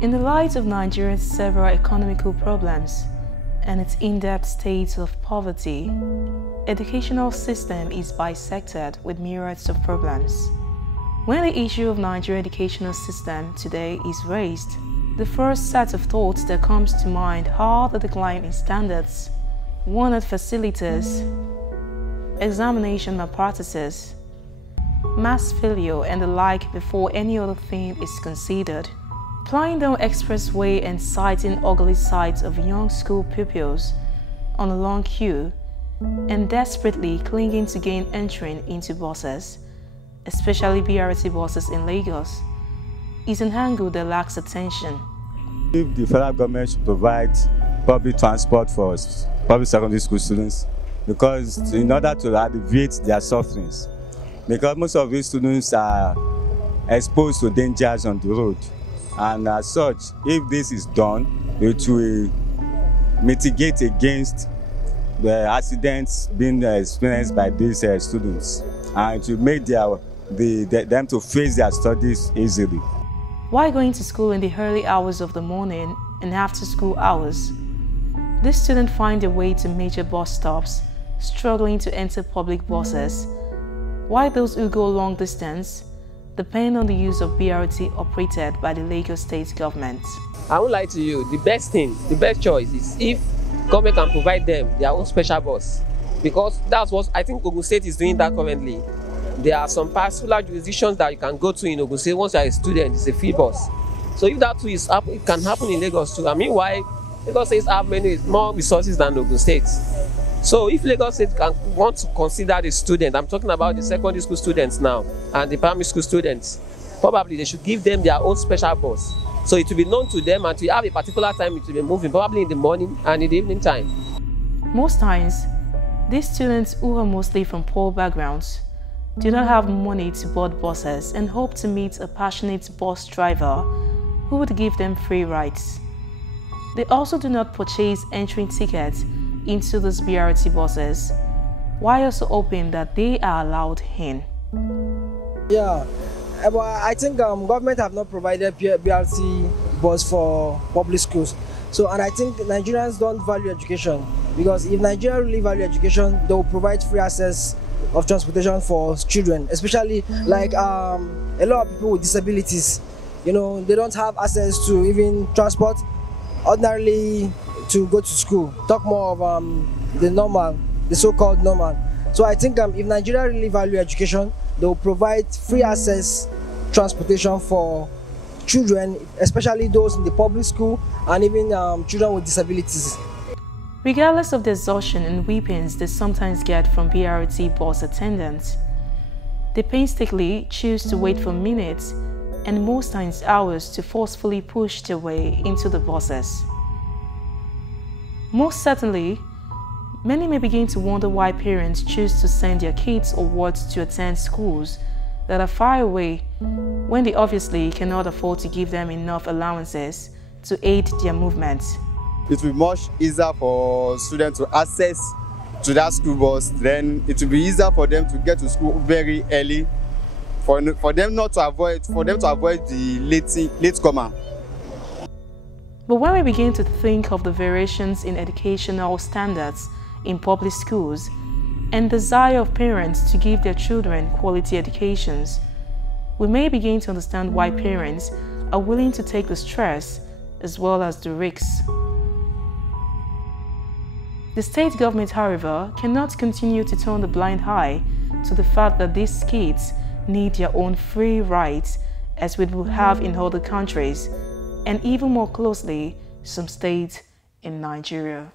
In the light of Nigeria's several economical problems and its in-depth state of poverty, educational system is bisected with myriads of problems. When the issue of Nigerian educational system today is raised, the first set of thoughts that comes to mind are the decline in standards, worn-out facilities, examination malpractices, mass failure and the like before any other thing is considered. Flying down expressway and sighting ugly sights of young school pupils on a long queue and desperately clinging to gain entry into buses, especially BRT buses in Lagos, is an angle that lacks attention. If the federal government should provide public transport for public secondary school students, because in order to alleviate their sufferings, because most of these students are exposed to dangers on the road. And as such, if this is done, it will mitigate against the accidents being experienced by these students, and to make them to face their studies easily. While going to school in the early hours of the morning and after school hours, these students find their way to major bus stops, struggling to enter public buses, while those who go long distance depend on the use of BRT operated by the Lagos state government. I won't lie to you, the best choice is if government can provide them their own special bus, because that's what I think Ogun State is doing that currently. There are some particular jurisdictions that you can go to in Ogun State. Once you are a student, it's a free bus. So if that too is up, it can happen in Lagos too. I mean, why Lagos State have more resources than Ogun State? So if Lagos State want to consider the student, I'm talking about the secondary school students now and the primary school students, probably they should give them their own special bus. So it will be known to them and to have a particular time it will be moving, probably in the morning and in the evening time. Most times, these students who are mostly from poor backgrounds do not have money to board buses and hope to meet a passionate bus driver who would give them free rides. They also do not purchase entry tickets into these BRT buses, while also hoping that they are allowed in. Yeah, but I think government have not provided BRT bus for public schools. So, and I think Nigerians don't value education, because if Nigeria really value education, they will provide free access of transportation for children, especially like a lot of people with disabilities. You know, they don't have access to even transport ordinarily to go to school. Talk more of the so-called normal. So I think if Nigeria really value education, they will provide free access transportation for children, especially those in the public school and even children with disabilities. Regardless of the exhaustion and weepings they sometimes get from BRT bus attendants, they painstakingly choose to wait for minutes and most times hours to forcefully push their way into the buses. Most certainly, many may begin to wonder why parents choose to send their kids or wards to attend schools that are far away when they obviously cannot afford to give them enough allowances to aid their movement. It will be much easier for students to access to that school bus. Then it will be easier for them to get to school very early, for them to avoid the late comer. But when we begin to think of the variations in educational standards in public schools and desire of parents to give their children quality educations, we may begin to understand why parents are willing to take the stress as well as the risks. The state government, however, cannot continue to turn a blind eye to the fact that these kids need their own free rides as we will have in other countries, and even more closely, some states in Nigeria.